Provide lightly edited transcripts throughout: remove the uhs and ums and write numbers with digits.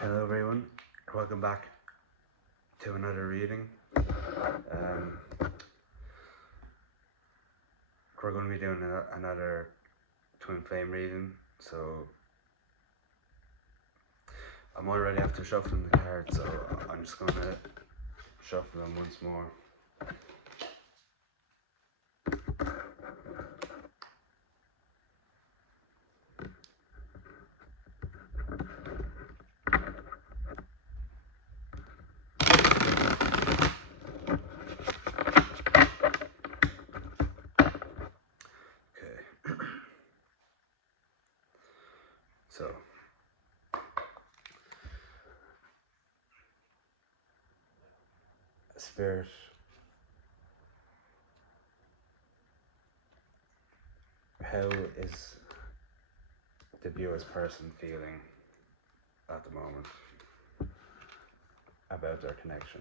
Hello everyone, welcome back to another reading. We're going to be doing another twin flame reading, so I'm already after shuffling the cards, so I'm just going to shuffle them once more. Okay, so Spirit, how is the viewer's person feeling at the moment about their connection?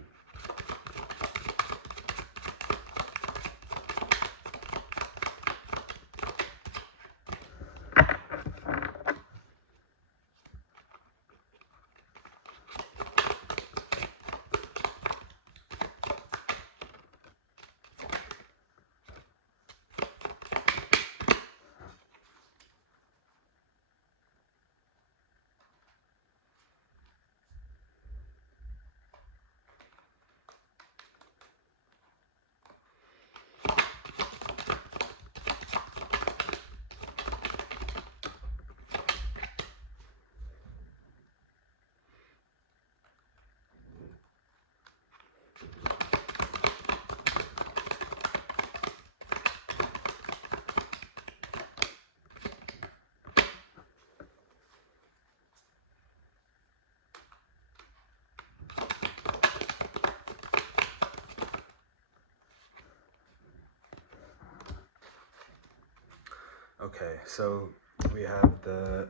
Okay, so we have the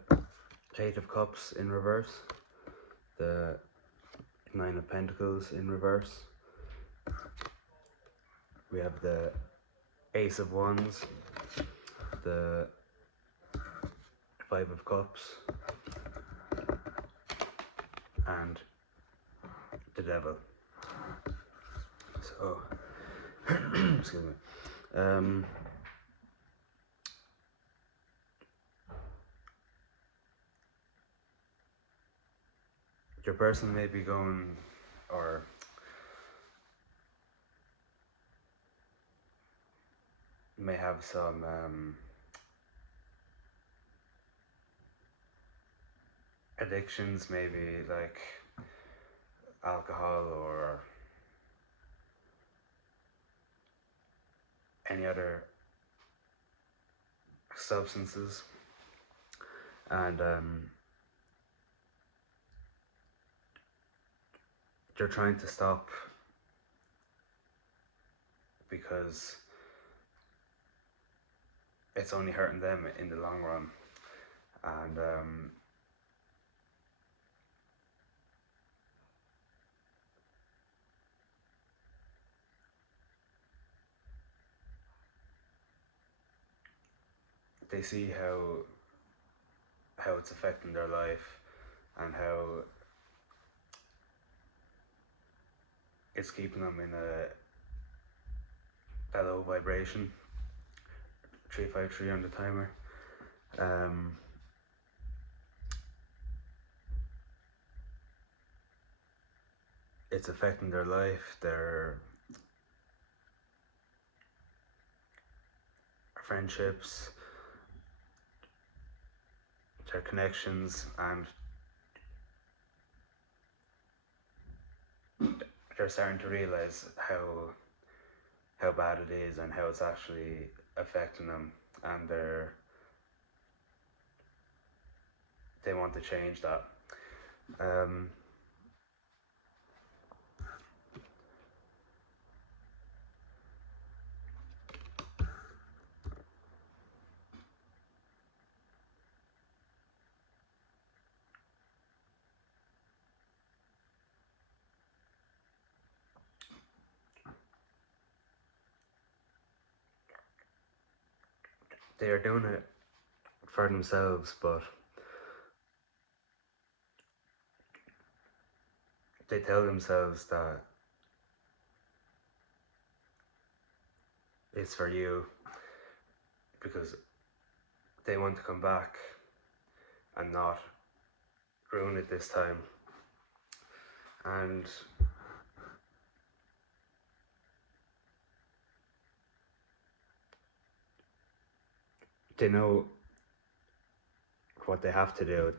Eight of Cups in reverse, the Nine of Pentacles in reverse, we have the Ace of Wands, the Five of Cups, and the Devil. So, excuse me. Your person may be going, or may have some addictions, maybe like alcohol or any other substances, and they're trying to stop because it's only hurting them in the long run, and they see how it's affecting their life and how it's keeping them in a low vibration. 353 on the timer. It's affecting their life, their friendships, their connections, and they're starting to realize how bad it is and how it's actually affecting them, and they want to change that. They are doing it for themselves, but they tell themselves that it's for you because they want to come back and not ruin it this time. And they know what they have to do.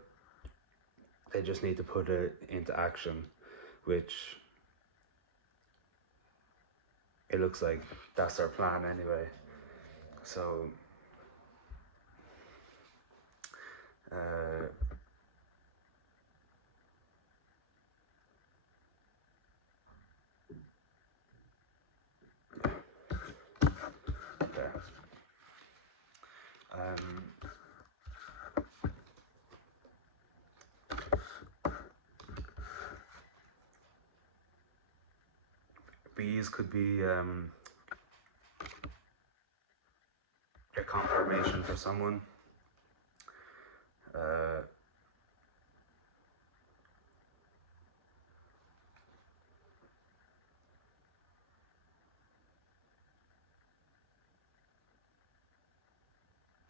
They just need to put it into action, which it looks like that's their plan anyway. So okay. Bees could be a confirmation for someone.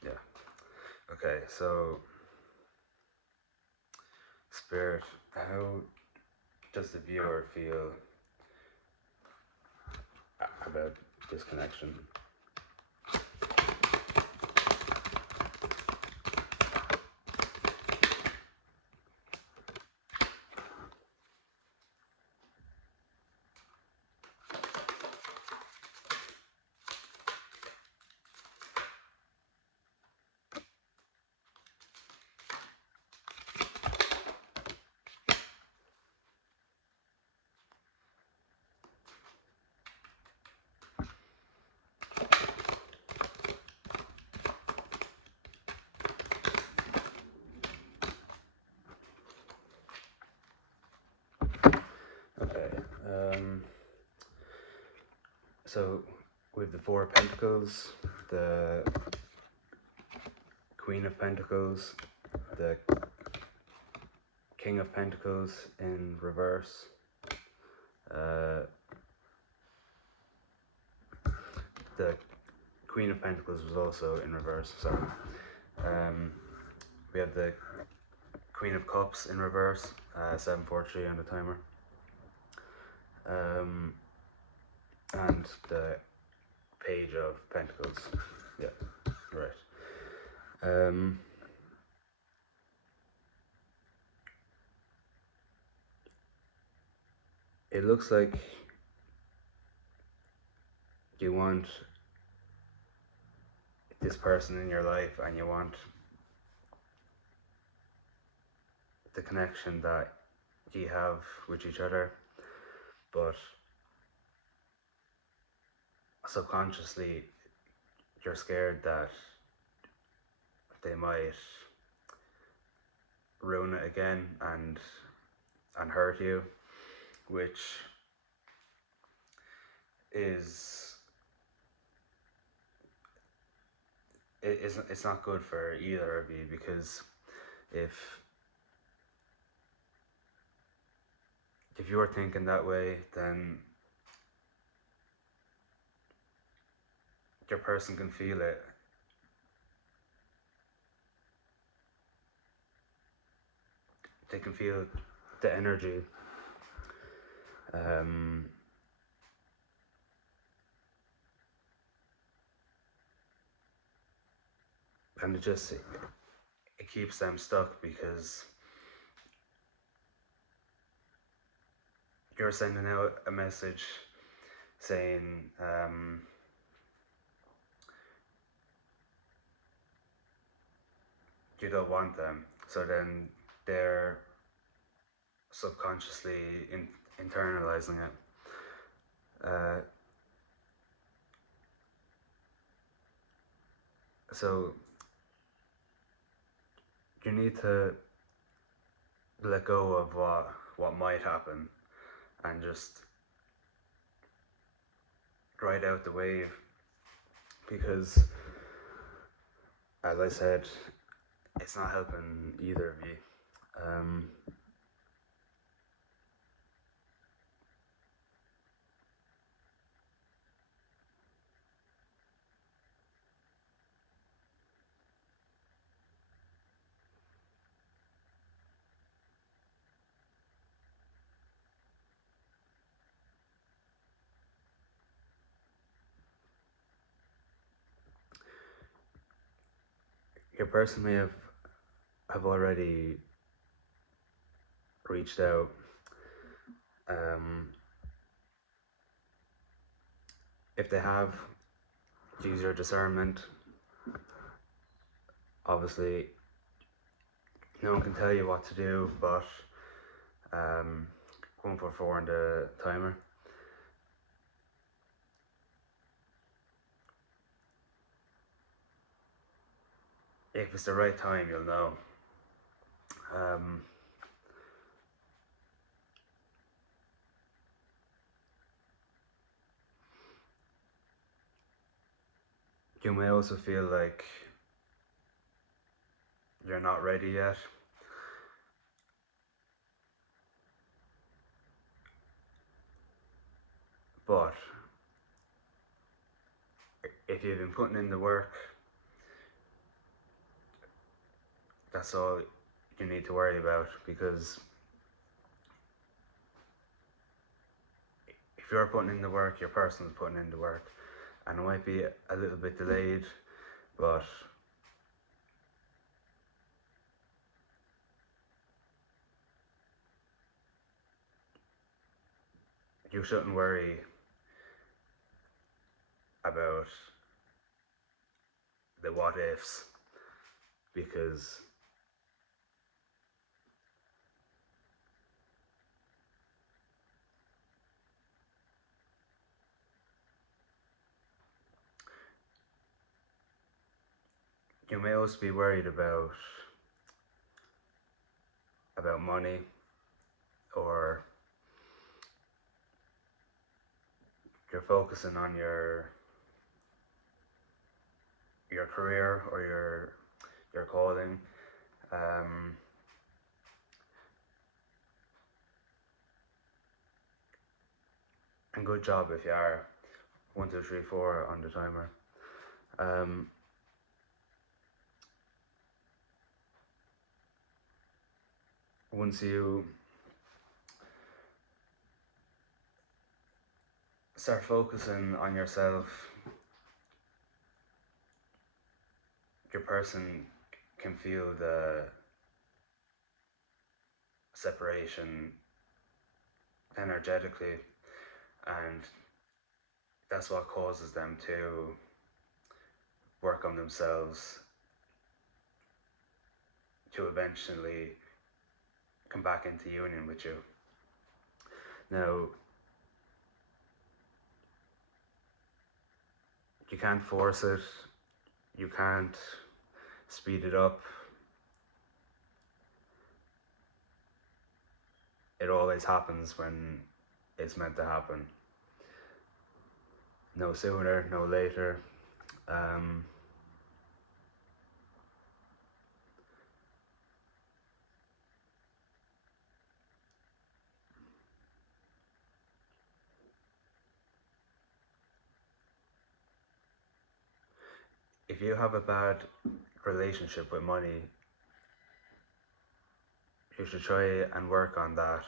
Yeah. Okay, so Spirit, how does the viewer feel about this connection? Okay. So with the Four of Pentacles, the Queen of Pentacles, the King of Pentacles in reverse, the Queen of Pentacles was also in reverse. So we have the Queen of Cups in reverse, 743 on the timer, and the Page of Pentacles. Yeah, right. It looks like you want this person in your life and you want the connection that you have with each other, but subconsciously you're scared that they might ruin it again and hurt you, which is it's not good for either of you, because if you're thinking that way, then your person can feel it. They can feel the energy. And it keeps them stuck because you're sending out a message saying you don't want them, so then they're subconsciously internalizing it. So you need to let go of what might happen and just ride out the wave, because as I said, it's not helping either of you. your person may have already reached out. If they have, use your discernment. Obviously, no one can tell you what to do, but 144 on the timer. If it's the right time, you'll know. You may also feel like you're not ready yet. But if you've been putting in the work, that's all you need to worry about, because if you're putting in the work, your person's putting in the work, and it might be a little bit delayed, but you shouldn't worry about the what ifs, because you may also be worried about money, or you're focusing on your career or your calling. And good job if you are. 1, 2, 3, 4 on the timer. Once you start focusing on yourself, your person can feel the separation energetically, and that's what causes them to work on themselves to eventually come back into union with you. Now, you can't force it, you can't speed it up. It always happens when it's meant to happen. No sooner, no later. If you have a bad relationship with money, you should try and work on that,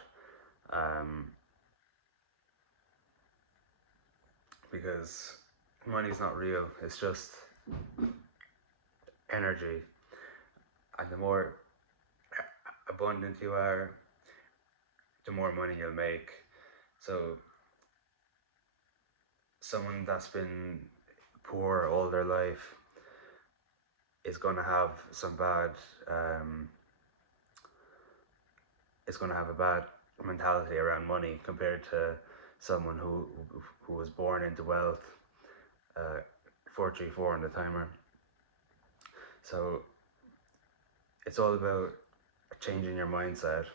because money's not real, it's just energy, and the more abundant you are, the more money you'll make. So someone that's been poor all their life is going to have some bad is going to have a bad mentality around money compared to someone who was born into wealth. 434 on the timer. So it's all about changing your mindset,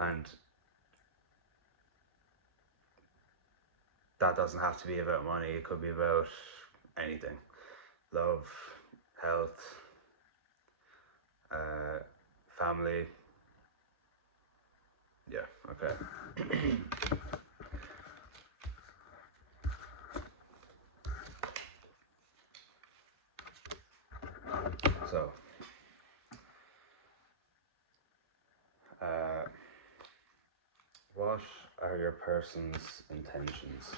and that doesn't have to be about money. It could be about anything: love, health, family. Yeah, okay. So, what are your person's intentions?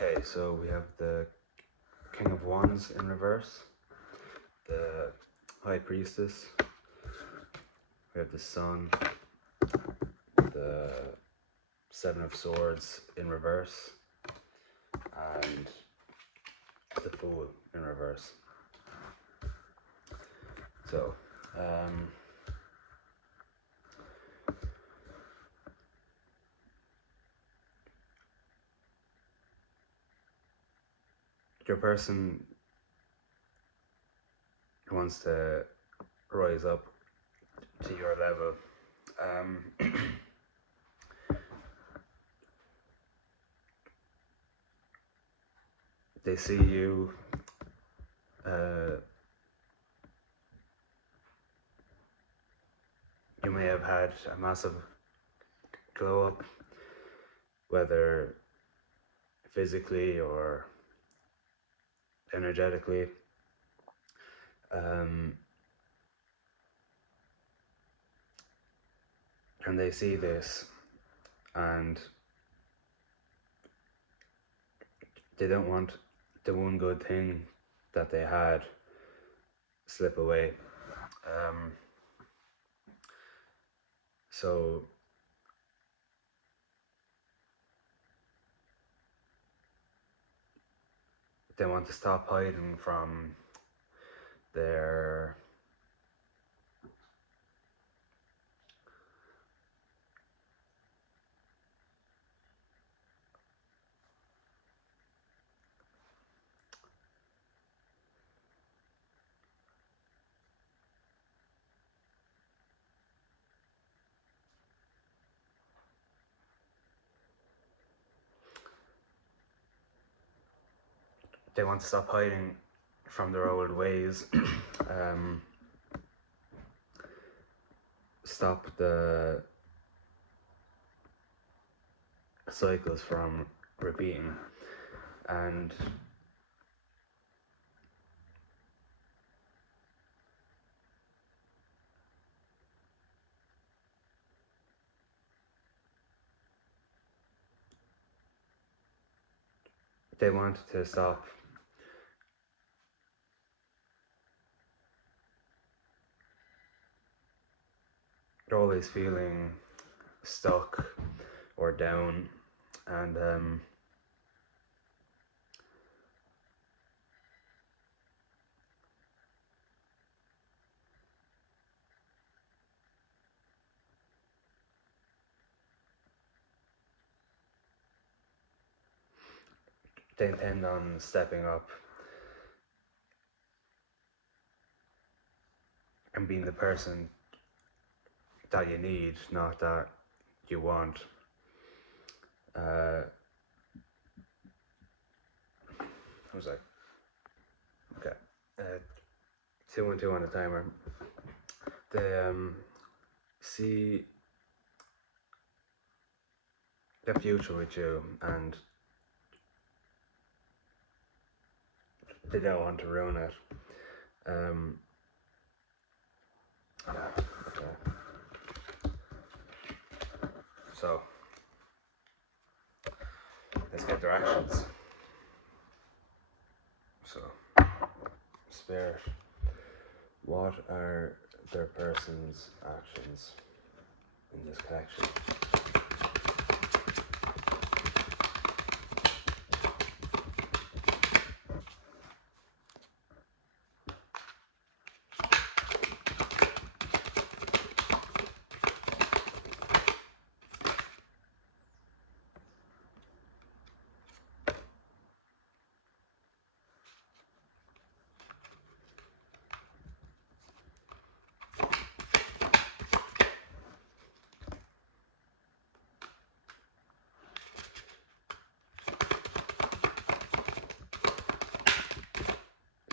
Okay, so we have the King of Wands in reverse, the High Priestess, we have the Sun, the Seven of Swords in reverse, and the Fool in reverse. So, your person wants to rise up to your level. They see you you may have had a massive glow up, whether physically or energetically. And they see this and they don't want the one good thing that they had slip away. So they want to stop hiding from their they want to stop hiding from their old ways. Stop the cycles from repeating, and they want to stop always feeling stuck or down, and they intend on stepping up and being the person that you need, not that you want. I was like, okay, 2-1-2 on the timer. They see the future with you, and they don't want to ruin it. Yeah, okay. So let's get their actions. So, Spirit, what are their person's actions in this collection?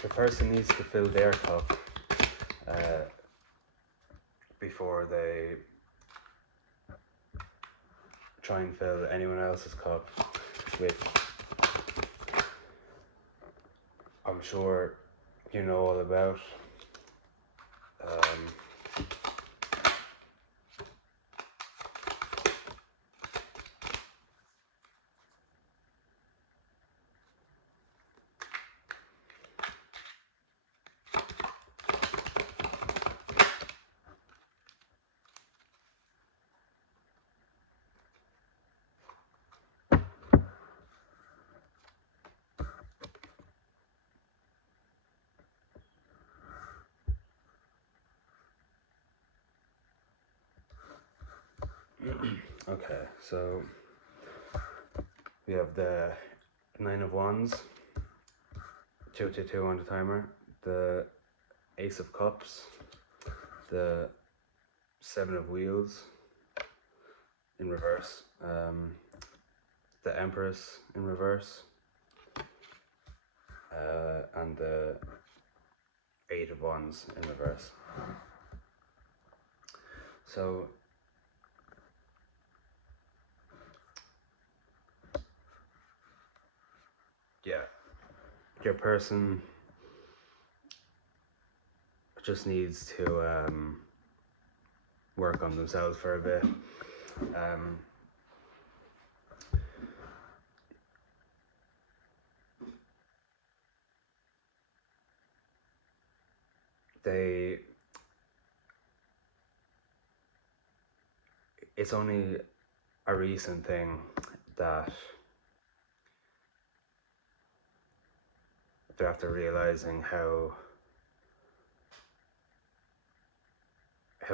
The person needs to fill their cup before they try and fill anyone else's cup, which I'm sure you know all about. Okay, so we have the Nine of Wands, 222 on the timer, the Ace of Cups, the Seven of Wheels in reverse, the Empress in reverse, and the Eight of Wands in reverse. So yeah, your person just needs to work on themselves for a bit. It's only a recent thing that they're after realizing how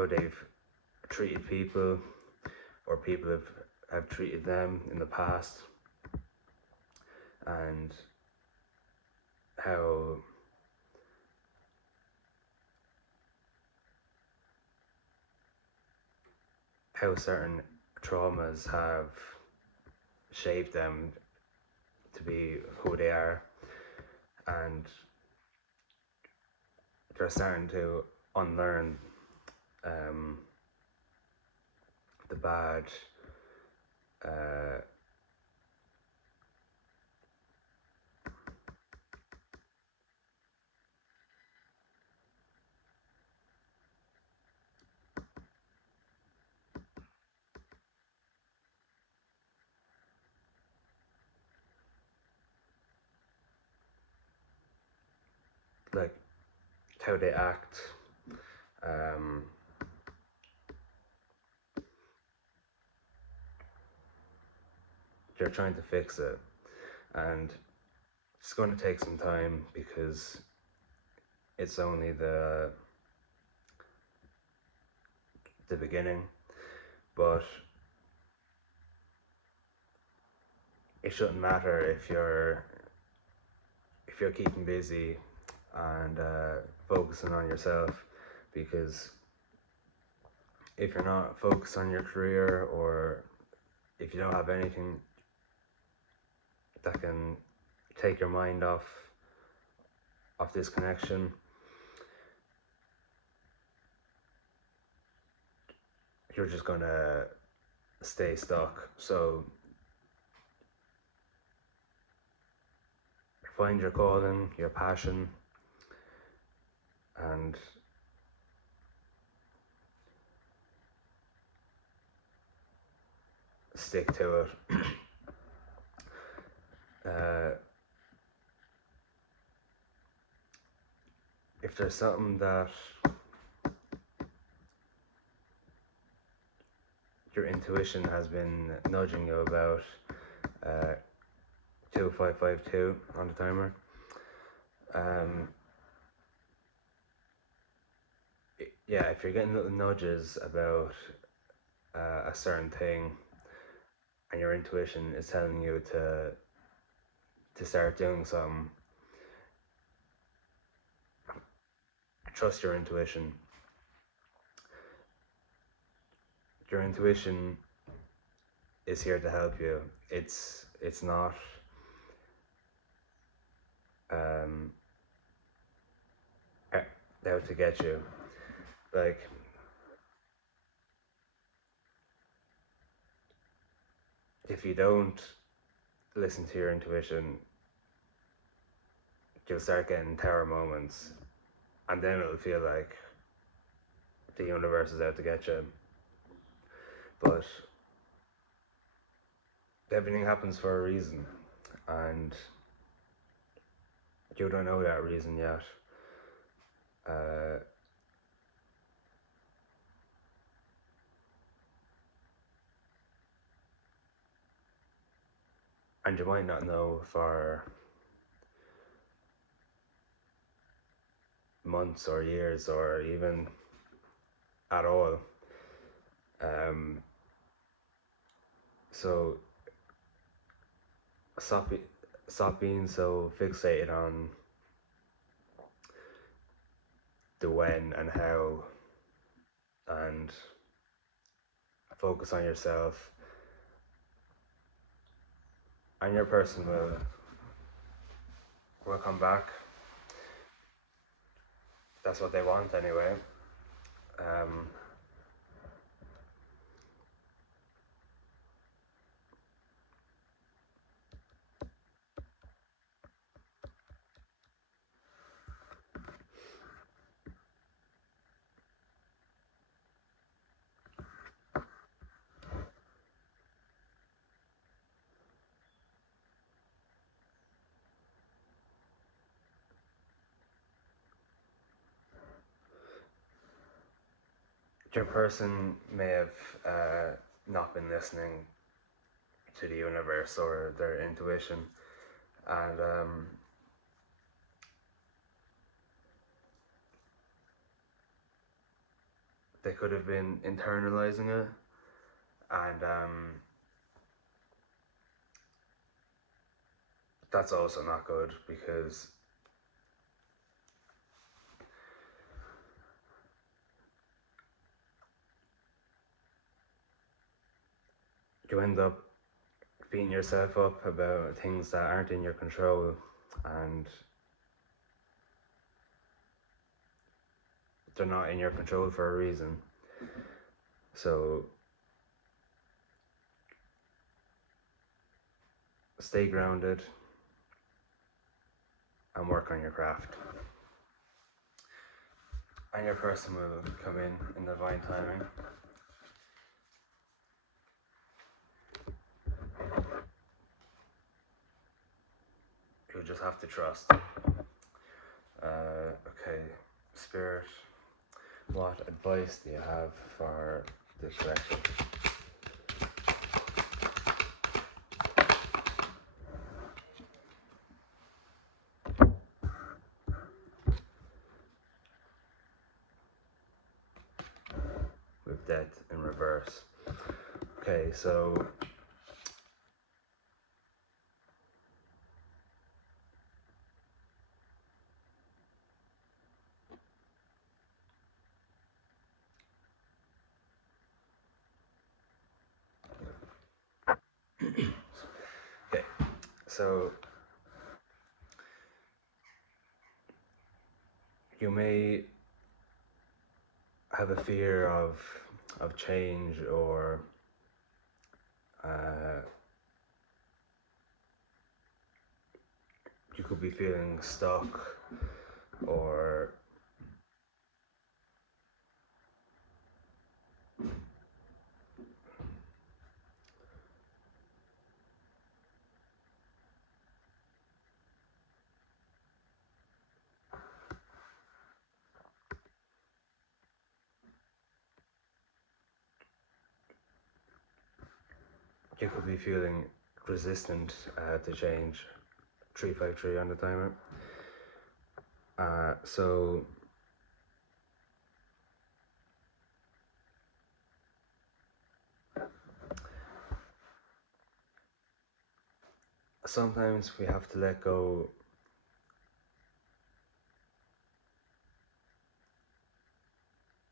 they've treated people, or people have treated them in the past, and how certain traumas have shaped them to be who they are, and they're starting to unlearn the bad uh, like how they act. Um, they're trying to fix it, and it's going to take some time because it's only the beginning, but it shouldn't matter if you're keeping busy and focusing on yourself, because if you're not focused on your career, or if you don't have anything that can take your mind off this connection, you're just gonna stay stuck. So find your calling, your passion, and stick to it. If there's something that your intuition has been nudging you about, 2552 on the timer, yeah, if you're getting little nudges about a certain thing, and your intuition is telling you to start doing something, trust your intuition. Your intuition is here to help you. It's not out to get you. Like, if you don't listen to your intuition, you'll start getting tower moments, and then it'll feel like the universe is out to get you. But everything happens for a reason, and you don't know that reason yet. And you might not know for months or years or even at all. So stop, stop being so fixated on the when and how, and focus on yourself, and your person will come back. That's what they want anyway. Um, your person may have not been listening to the universe or their intuition, and they could have been internalizing it, and that's also not good, because you end up beating yourself up about things that aren't in your control, and they're not in your control for a reason. So stay grounded and work on your craft. And your person will come in divine timing. You just have to trust. Okay, Spirit, what advice do you have for the collective? With Death in reverse. Okay, so okay, so you may have a fear of change, or you could be feeling stuck, or you could be feeling resistant to change. 353 on the timer. So sometimes we have to let go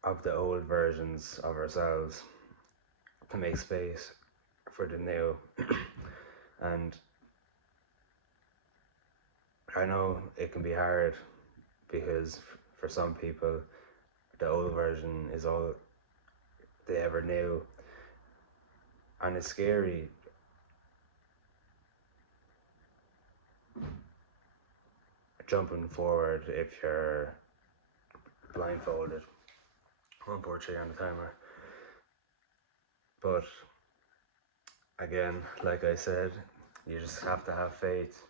of the old versions of ourselves to make space for the new. And I know it can be hard, because for some people the old version is all they ever knew, and it's scary jumping forward if you're blindfolded. 143 on the timer. But again, like I said, you just have to have faith.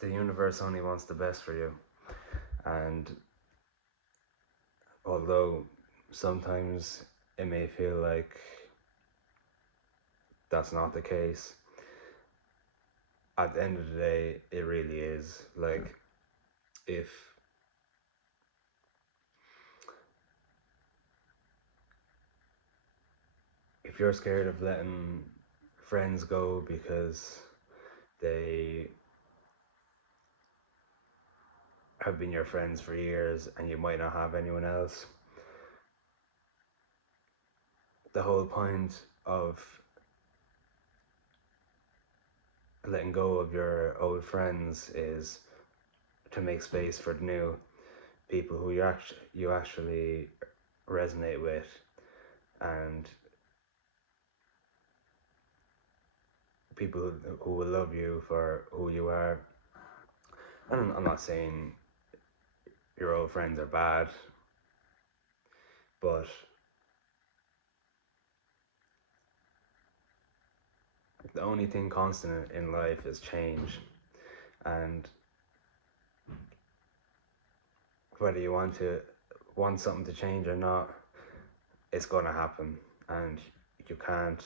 The universe only wants the best for you, and although sometimes it may feel like that's not the case, at the end of the day it really is. Like, if if you're scared of letting friends go because they have been your friends for years and you might not have anyone else, the whole point of letting go of your old friends is to make space for new people who you actually resonate with, and people who will love you for who you are. And I'm not saying your old friends are bad, but the only thing constant in life is change, and whether you want something to change or not, it's going to happen, and you can't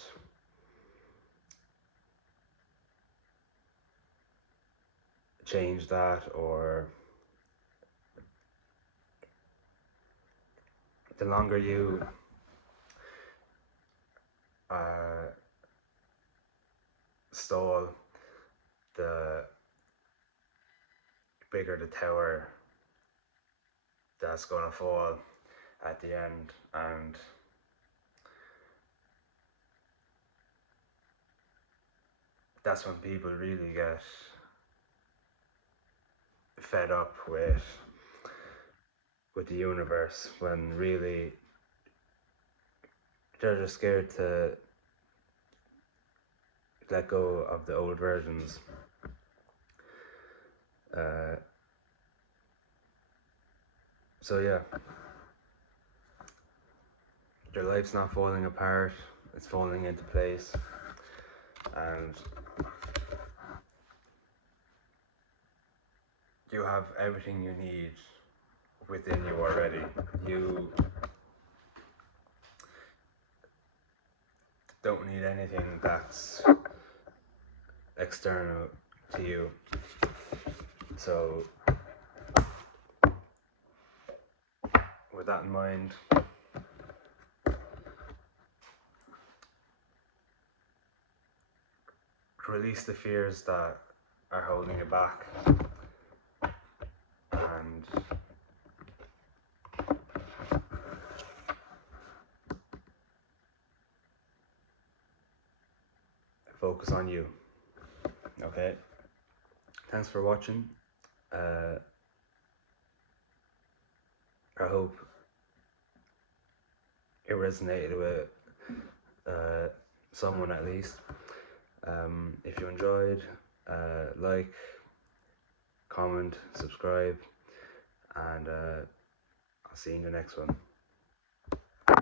change that. Or the longer you stall, the bigger the tower that's going to fall at the end. And that's when people really get fed up with the universe, when really they're just scared to let go of the old versions. So yeah, your life's not falling apart, it's falling into place, and you have everything you need within you already. You don't need anything that's external to you. So with that in mind, release the fears that are holding you back, and focus on you. Okay, thanks for watching. I hope it resonated with someone at least. If you enjoyed, like, comment, subscribe, and I'll see you in the next one.